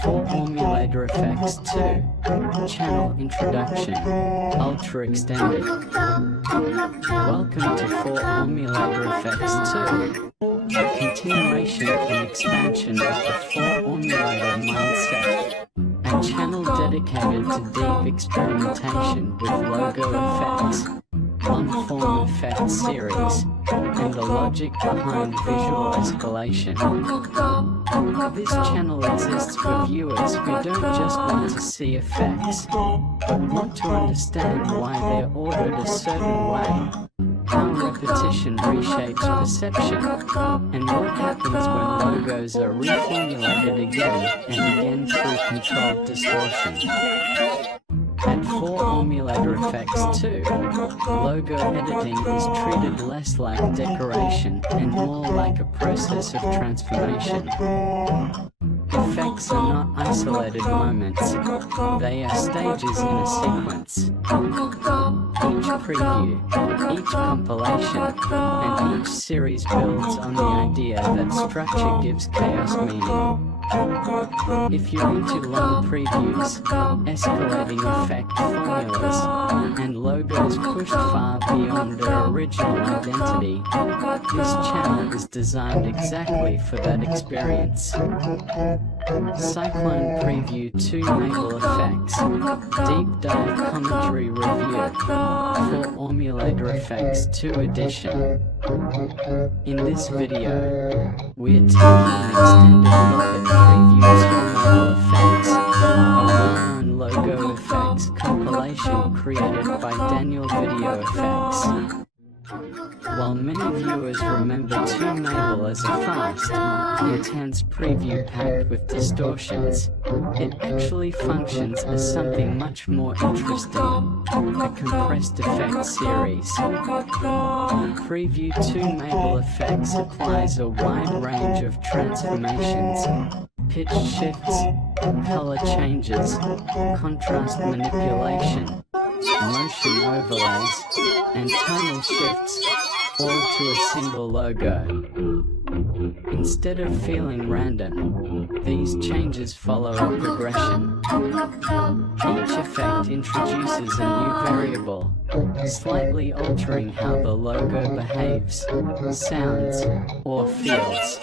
Formulator Effects 2 Channel Introduction Ultra Extended. Welcome to Formulator Effects 2, a continuation and expansion of the formulator mindset, a channel dedicated to deep experimentation with logo effects, long-form effect series, and the logic behind visual escalation. This channel exists for viewers who don't just want to see effects, but want to understand why they're ordered a certain way, how repetition reshapes perception, and what happens when logos are reformulated again and again through controlled distortion. At Formulator Effects 2, logo editing is treated less like decoration and more like a process of transformation. Effects are not isolated moments, they are stages in a sequence. Each preview, each compilation, and each series builds on the idea that structure gives chaos meaning. If you're into long previews, escalating effect formulas, and logos pushed far beyond their original identity, this channel is designed exactly for that experience. Cyclone Preview 2MABAL Effects Deep Dive Commentary Review Formulator Effects 2 Edition. In this video, we're taking an extended look at Preview 2MABAL Effects, a well-known logo effects compilation created by Daniel Video Effects. While many viewers remember 2MABAL as a fast, intense preview packed with distortions, it actually functions as something much more interesting, a compressed effect series. Preview 2MABAL Effects applies a wide range of transformations, pitch shifts, color changes, contrast manipulation, motion overlays, and tonal shifts, all to a single logo. Instead of feeling random, these changes follow a progression. Each effect introduces a new variable, slightly altering how the logo behaves, sounds, or feels.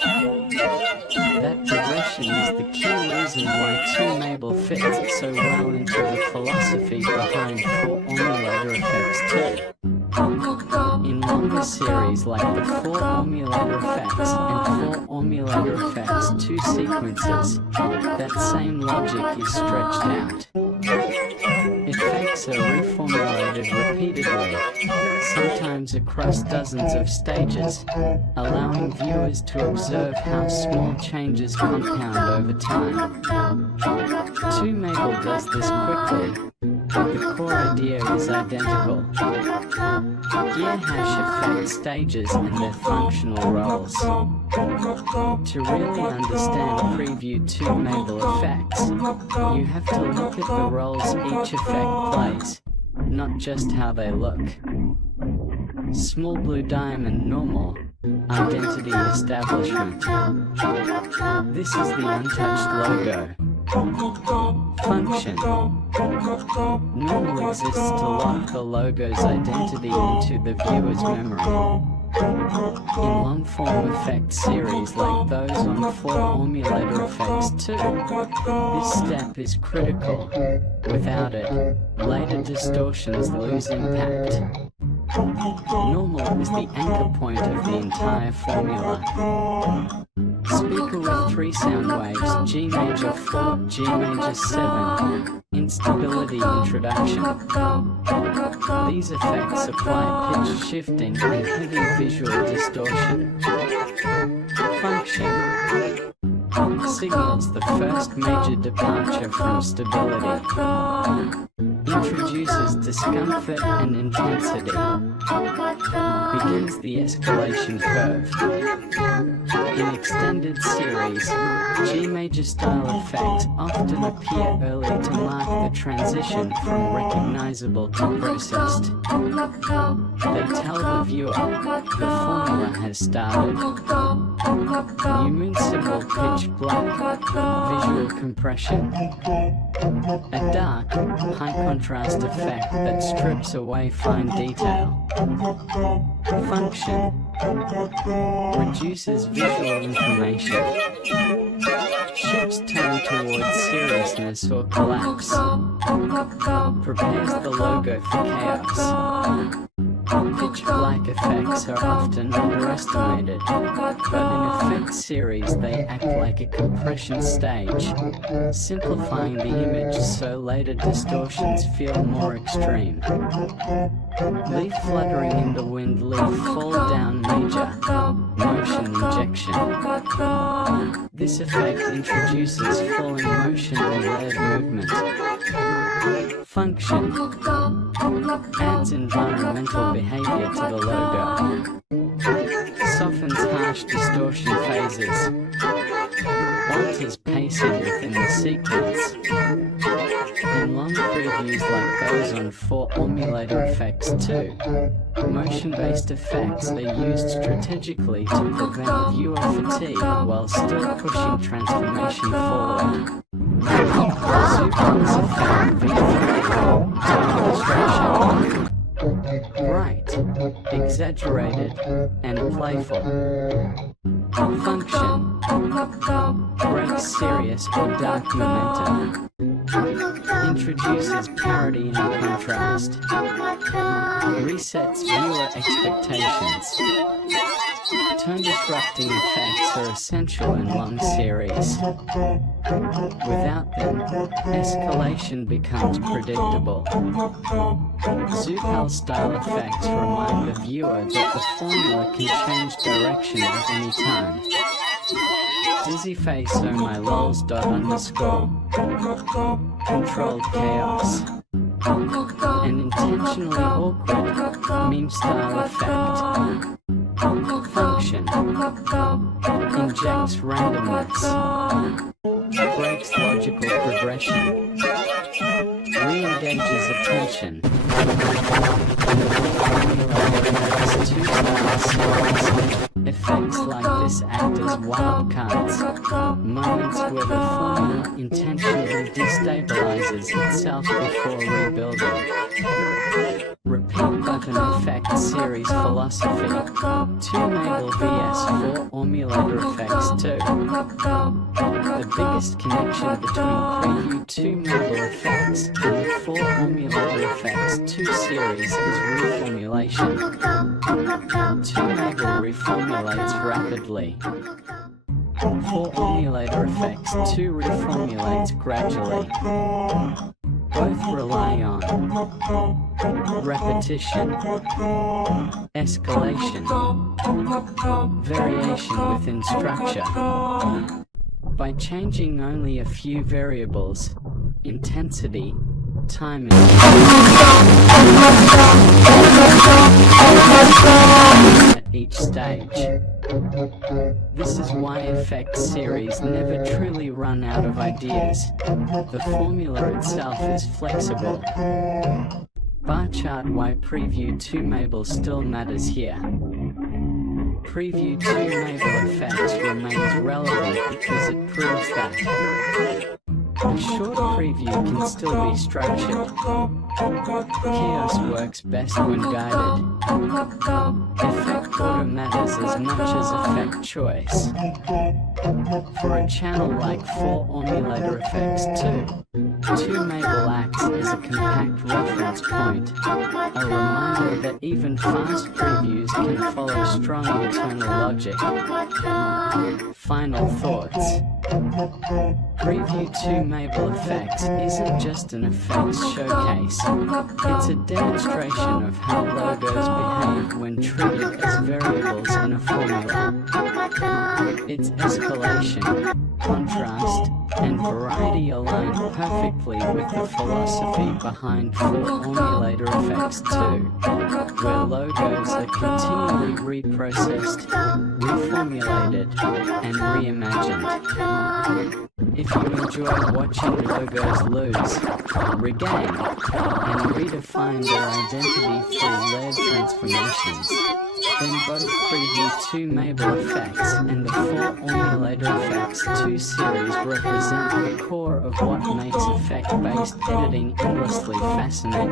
That progression is the key reason why 2MABAL fits so well into the philosophy behind Formulator Effects 2. In longer series like the Formulator Effects and Formulator Effects 2 sequences, that same logic is stretched out. Effects are reformulated repeatedly, sometimes across dozens of stages, allowing viewers to observe how small changes compound over time. 2MABAL does this quickly, but the core idea is identical. Gear hash effect stages and their functional roles. To really understand Preview 2MABAL effects, you have to look at the roles each effect plays, not just how they look. Small blue diamond normal, identity establishment. This is the untouched logo. Function. Normal exists to lock the logo's identity into the viewer's memory. In long-form effect series like those on Formulator Effects 2, this step is critical. Without it, later distortions lose impact. Normal is the anchor point of the entire formula. Speaker with 3 sound waves, G major 4, G major 7, instability introduction. These effects apply pitch shifting and heavy visual distortion. Function signals the first major departure from stability. Introduces discomfort and intensity. begins the escalation curve. In extended series, G major style effects often appear early to mark the transition from recognizable to processed. They tell the viewer the formula has started. New moon symbol pitch black, visual compression. A dark, high contrast effect that strips away fine detail. Function reduces visual information. Shifts tone towards seriousness or collapse. Prepares the logo for chaos. Pitch black effects are often underestimated, but in effect series they act like a compression stage, simplifying the image so later distortions feel more extreme. Leaf fluttering in the wind, leaf fall down major, motion injection. This effect introduces falling motion and layered movement. Function adds environmental behavior to the logo. Softens harsh distortion phases. Alters pacing within the sequence. In long previews like those on 4MABAL effects too, motion-based effects are used strategically to prevent viewer fatigue while still pushing transformation forward. Super's effect demonstration. Bright, exaggerated, and playful. Function breaks serious or dark momentum. Introduces parody and contrast. Resets viewer expectations. Tone disrupting effects are essential in long series. Without them, escalation becomes predictable. 2MABAL style effects remind the viewer that the formula can change direction at any time. Dizzy face _, controlled chaos. An intentionally awkward meme style effect. Function injects randomness. Breaks logical progression. Re-engages attention. Effects like this act as wildcards, moments where the formula intentionally destabilizes itself before rebuilding. Repeat button effect series philosophy. 2MABAL vs 4MABAL effects 2. The biggest connection between preview 2MABAL effects and the 4MABAL effects 2 series is reformulation. 2MABAL reformulates rapidly. 4MABAL effects 2 reformulates gradually. Both rely on repetition, escalation, variation within structure. By changing only a few variables, intensity, timing, at each stage. This is why effect series never truly run out of ideas. The formula itself is flexible. Bar chart why preview 2MABAL still matters here. Preview 2MABAL effects remains relevant because it proves that a short preview can still be structured. Chaos works best when guided. Effect order matters as much as effect choice. For a channel like 4MABAL effects 2MABAL acts as a compact reference point, a reminder that even fast previews can follow strong internal logic. Final thoughts. Preview 2MABAL effects isn't just an effects showcase, it's a demonstration of how logos behave when treated as variables in a formula. Its escalation, contrast, and variety align perfectly with the philosophy behind formulator effects 2, where logos are continually reprocessed, reformulated, and reimagined. If you enjoy watching logos lose, regain, and redefine their identity through layered transformations, then both preview 2MABAL effects and the formulator effects 2 series represent the core of what makes effect-based editing endlessly fascinating.